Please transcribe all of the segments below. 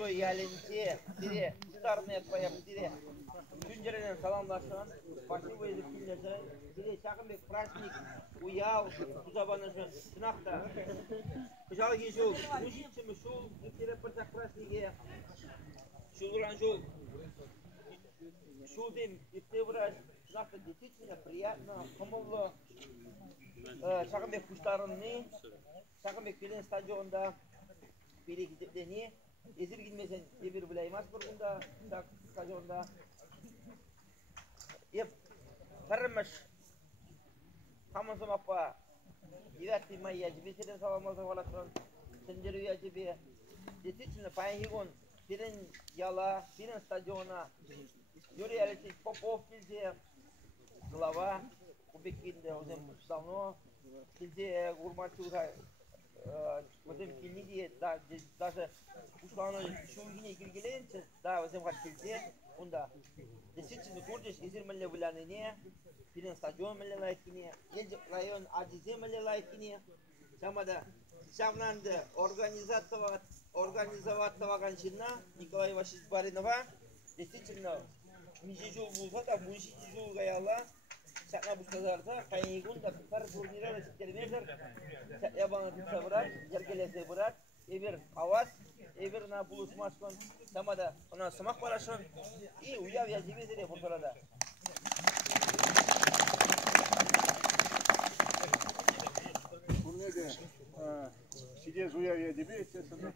Кыргызской ялинте, тире, старные твоя тире. Күнжеренен саламлашын, спасибо езіп күнжерен. Тире, Шақынбек праздник, уял, кузабанышын, сынақта. Кыжал кешол, мужичимы шол, тире пырсақ празднике. Шулран шол. Шулден, епте враж, сынақта действительно приятно, помогло. Шақынбек куштарынны, Шақынбек пелен стадионда перекетеплене. Ezir gitmesen ebir bilaymas burgunda stadionda. Ep tarmaş Hamazım apa 9 мая жібесерен саламалды қалатын сендеру әжібе действительно паягон перен яла перен стадиона Юрий Алексеевич Попов келде глава Кубекинде өзім давно келде Гурманчуға өзім келмейді даже Ушаны шугине келгеленче, да, өзім қат келде, онда действительно көрдеш езір мүлі біләніне, пирен стадион мүлі лайкіне, елді район адизе мүлі лайкіне, самада шамнанды организоваттаваған жинна Николай Васильевич Баринова, действительно, меже жол болса да, мұнши жол ғаяла, шақна бұстазарда, қайығын да бір турнира өсіктермезір, ябаны тұтса бұрат, жергелесе бұрат, ебір аваз, Эвер на булушмашкон, самада она самах парашон и уяв я тебе зере бурторада. Турнирде сидез уяв я тебе, естественно,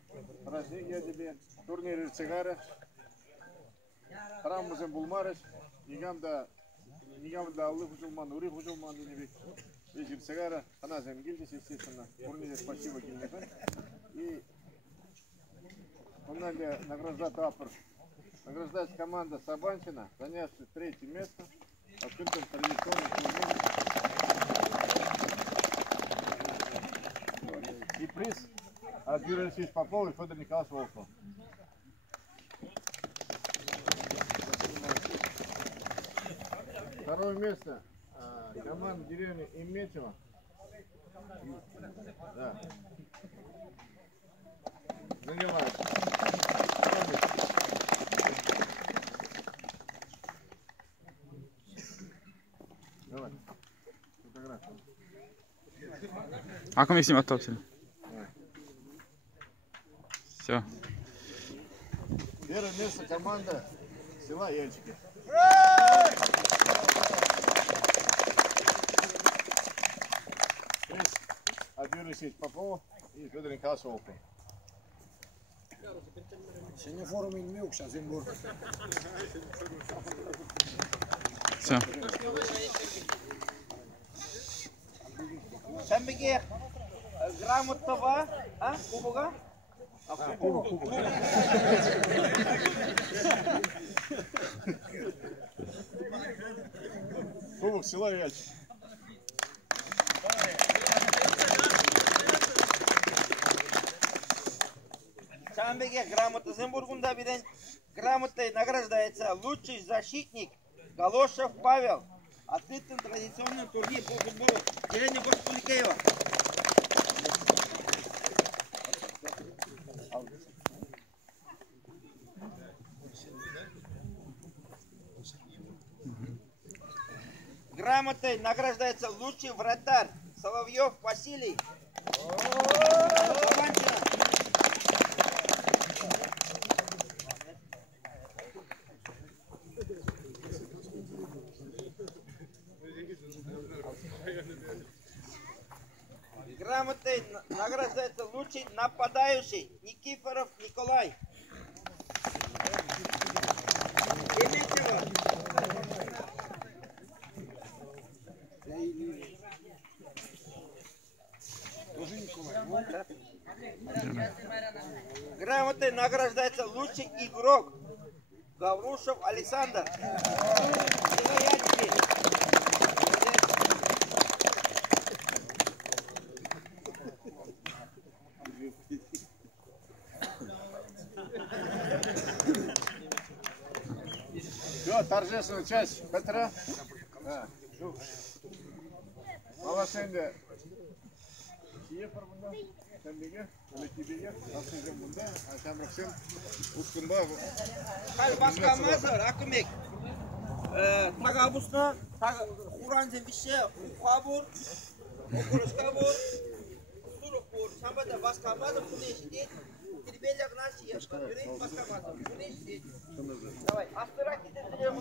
праздник я тебе, турнир цигара, харамызен булмарыш, нигамда аллы хужулман, ури хужулман денебек, везир цигара, она земгильдес, естественно, турнирде спасибо гильнефен и Команде награждать автор. Награждать команда Сабанчина, занявшая 3-е место. Открытым традиционным турниром. И приз от Юрия Алексеевича Попова и Федора Николаевича Волкова. Второе место команда деревни Иметева. Да. Занимается. Давай. Фотографию. Акым есім аттап сені. Все. Первое место команда села Ельчики. Приз от Юрия Алексеевича Попова и Федора Николаевича Волкова. Сегодня форум имел, сейчас им будет. Все. Шамбеге грамотного, а? Кубога? Кубок. Кубок села Ельчики. Шамбеге грамота Зембургунда биден грамотой награждается лучший защитник Галошев Павел. Открытым традиционным турнир по футболу деревни Госпуликеева. Грамотой награждается лучший вратарь Соловьев Василий. Грамотой награждается лучший нападающий Никифоров Николай. Грамотой награждается лучший игрок Гаврушев Александр. Все, торжественная часть Петра. Да. Малашенде Киев бар бunda. Сендеге, Лекибеге, Асыжен bunda. Şamrak sen uçkunda. Hal başka mazır, Akımek. Tagabusna, Uranzen vişe, Ukabur, Okuruskabur, Surukbur, Sambada başka mazır, bunu eşit. Kirbeyle gnaşı yaşlar, başka mazır, bunu eşit. Давай, astırak gidelim.